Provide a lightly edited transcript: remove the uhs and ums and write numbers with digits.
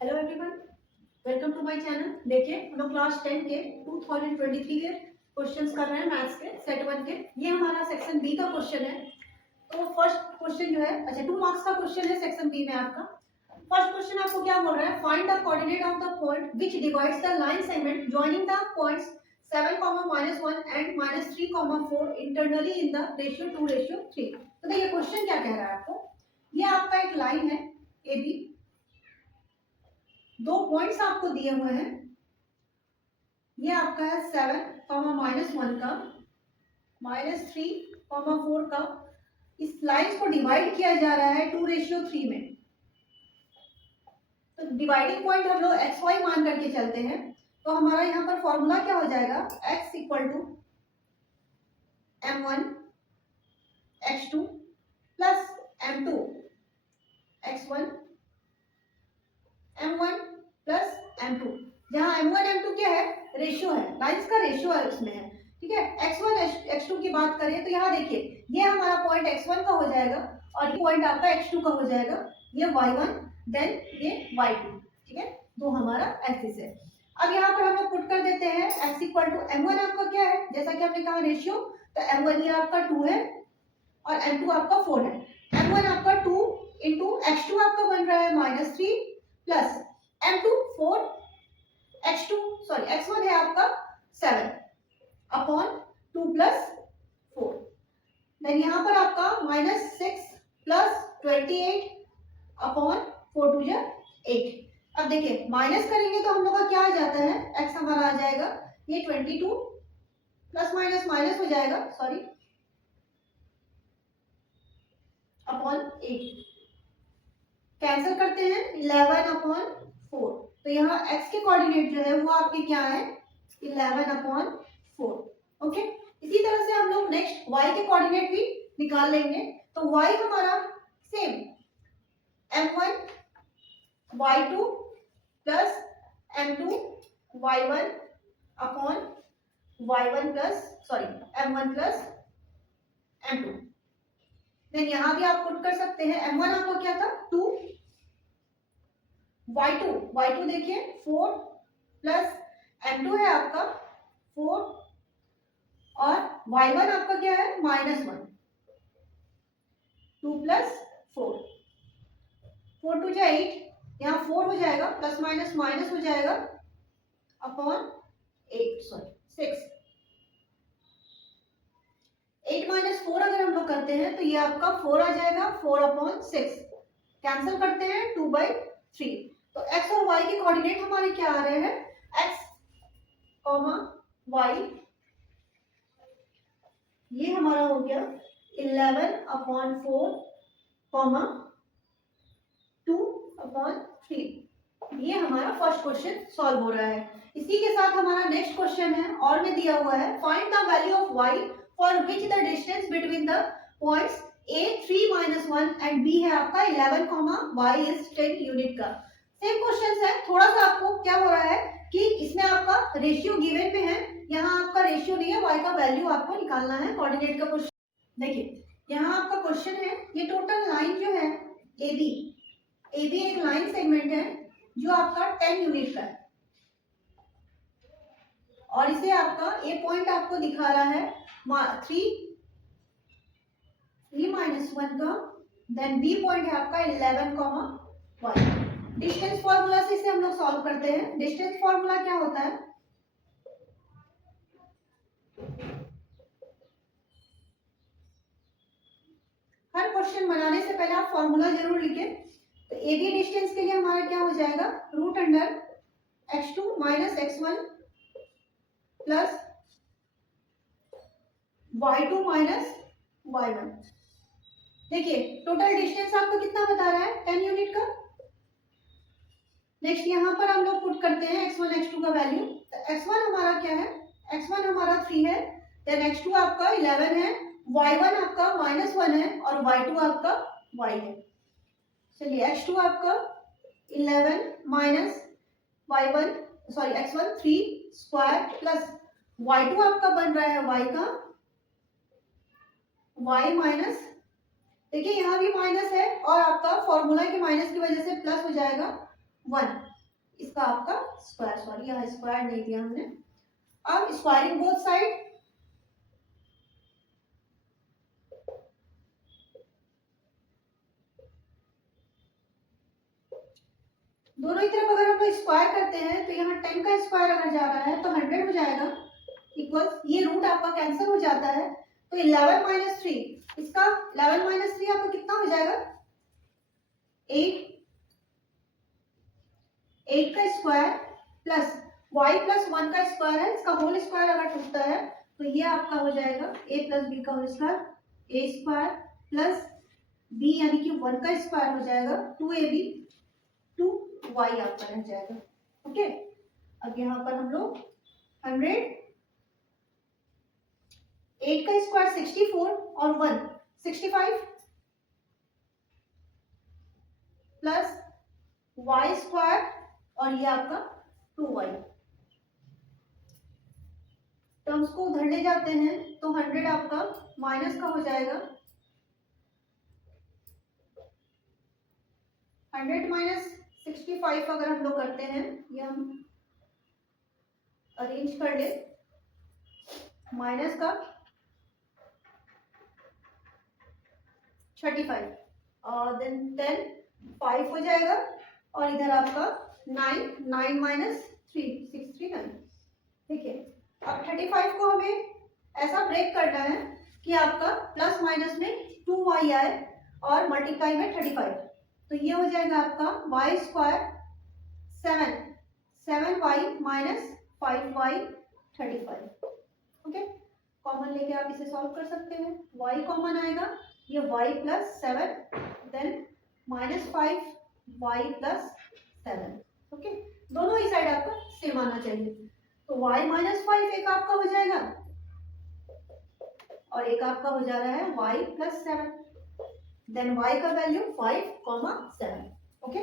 Hello everyone, welcome to my channel. देखिए हम लोग क्लास 10 के 2023 के क्वेश्चंस कर रहे हैं मैथ्स के सेट 1 के। ये हमारा सेक्शन बी का क्वेश्चन है। तो फर्स्ट क्वेश्चन जो है, अच्छा 2 मार्क्स का क्वेश्चन है सेक्शन बी में आपका। फर्स्ट क्वेश्चन आपको क्या बोल रहा है, find the coordinate of the point which divides the line segment joining the points 7, -1 and -3, 4 internally in the ratio 2:3। तो देखिए क्वेश्चन क्या कह रहा है आपको, ये आपका एक लाइन है ए बी, दो पॉइंट्स आपको दिए हुए हैं। ये आपका है 7, -1 का, -3, 4 का। इस लाइन को डिवाइड किया जा रहा है 2:3 में। तो डिवाइडिंग पॉइंट हम लोग एक्स वाई मान करके चलते हैं। तो हमारा यहाँ पर फॉर्मूला क्या हो जाएगा, x equal to m1 x2 plus m2 x1 m1 plus m2। जहाँ m1 m2 क्या है, रेशियो है, लाइंस का रेशियो है उसमें है। ठीक है, x1 x2 की बात करें तो यहाँ देखिए ये हमारा पॉइंट x1 का हो जाएगा और ये पॉइंट आपका x2 का हो जाएगा। ये y1 देन ये y2। ठीक है, तो हमारा एक्सिस है। अब यहाँ पर हम लोग पुट कर देते हैं x इक्वल टू m1 आपका क्या है, जैसा कि हमने कहा रेशियो, तो m1 ये आपका 2 है और m2 आपका 4 है। m1 आपका 2 इंटू x2 आपका बन रहा है -3 plus m2 4, x2 sorry x1 है आपका 7 अपॉन 2 प्लस 4। देन यहाँ पर आपका -6 प्लस 28 अपॉन 4 टू जा 8। अब देखिए माइनस करेंगे तो हम लोग का क्या आ जाता है, x हमारा आ जाएगा ये 22 प्लस माइनस माइनस हो जाएगा, सॉरी, अपॉन 8। कैंसिल करते हैं 11 अपॉन 4। तो यहाँ x के कोऑर्डिनेट जो है वो आपके क्या है, 11 अपॉन 4। ओके, इसी तरह से हम लोग नेक्स्ट y के कोऑर्डिनेट भी निकाल लेंगे। तो y हमारा same m1 y2 plus m2 y1 upon y1 plus sorry m1 plus m2। Then यहाँ भी आप पुट कर सकते हैं, m1 आपका क्या था 2, y2 देखिए 4 प्लस m2 है आपका 4 और y1 आपका क्या है -1, 2 प्लस 4, 4 टू जा 8, यहाँ 4 हो जाएगा प्लस माइनस माइनस हो जाएगा अपॉन 8 सॉरी 6। 8 - 4 अगर हम लोग करते हैं तो ये आपका 4 आ जाएगा, 4 अपॉन 6। कैंसिल करते हैं 2/3। तो x और y के कोऑर्डिनेट हमारे क्या आ रहे हैं, x, y, ये हमारा हो गया 11 अपॉन 4, 2/3। ये हमारा फर्स्ट क्वेश्चन सॉल्व हो रहा है। इसी के साथ हमारा नेक्स्ट क्वेश्चन है और में दिया हुआ है, find the value of y for which the distance between the points a 3 - 1 and b है आपका 11, y इज 10 यूनिट का। सेम क्वेश्चन है, थोड़ा सा आपको क्या हो रहा है कि इसमें आपका रेशियो गिवन पे है, यहाँ आपका रेशियो नहीं है, y का वैल्यू आपको निकालना है। कोऑर्डिनेट का क्वेश्चन देखिए, यहाँ आपका क्वेश्चन है, ये टोटल लाइन जो है ए बी एक लाइन सेगमेंट है जो आपका 10 यूनिट का है और इसे आपका ए पॉइंट आपको दिखा रहा है 3 - 1 का, देन बी पॉइंट है आपका 11, 1। डिस्टेंस फॉर्मूला से इसे हम लोग सॉल्व करते हैं। डिस्टेंस फॉर्मूला क्या होता है, हर क्वेश्चन बनाने से पहले आप फॉर्मूला जरूर लिखें। तो ए बी डिस्टेंस के लिए हमारा क्या हो जाएगा, √x2 - x1 plus y2 - y1। देखिए टोटल डिस्टेंस आपको कितना बता रहा है, 10 यूनिट का। नेक्स्ट यहाँ पर हम लोग पुट करते हैं x1 x2 का वैल्यू। तो x1 हमारा क्या है, x1 हमारा 3 है, देन x2 आपका 11 है, y1 आपका -1 है और y2 आपका y है। चलिए x2 आपका 11 minus y1 sorry x1 3 square plus y2 आपका बन रहा है y का y माइनस, देखिए यहाँ भी माइनस है और आपका फॉर्मूला के माइनस की वजह से प्लस हो जाएगा 1, इसका आपका स्क्वायर, सॉरी यहाँ स्क्वायर नहीं दिया हमने। अब स्क्वायरिंग बोथ साइड, दोनों ही तरफ अगर हम लोग स्क्वायर करते हैं तो यहाँ 10 का स्क्वायर अगर जा रहा है तो 100 हो जाएगा, इक्वल ये रूट आपका कैंसिल हो जाता है। तो 11 माइनस 3, इसका 11 माइनस 3 आपको कितना हो जाएगा, 8, 8 का स्क्वायर प्लस y प्लस 1 का स्क्वायर है, इसका होल स्क्वायर अगर टूटता है तो ये आपका हो जाएगा a प्लस बी का whole square, a square plus b यानी कि 1 का स्क्वायर हो जाएगा 2ab 2y आपका रह जाएगा। ओके, अब यहाँ पर हम लोग 100, 8 का स्क्वायर 64 और 1 65 प्लस y स्क्वायर और ये आपका 2y, टर्म्स को उधर ले जाते हैं तो 100 आपका माइनस का हो जाएगा, 100 माइनस 65 अगर हम लोग करते हैं, ये हम अरेंज कर ले, माइनस का 35 और देन 10 5 हो जाएगा और इधर आपका 9, 9 माइनस 3 639। देखिए अब 35 को हमें ऐसा ब्रेक करना है कि आपका प्लस माइनस में 2y आए और मल्टीप्लाई में 35, तो ये हो जाएगा आपका y square 7y minus 5y 35। Okay, common लेके आप इसे सॉल्व कर सकते हैं, y कॉमन आएगा, ये y plus 7 then minus 5y plus 7। Okay, दोनों ही साइड आपका सेम आना चाहिए, तो y माइनस 5 एक आपका हो जाएगा और एक आपका हो जा रहा है y प्लस 7, देन y का वैल्यू 5, 7। ओके,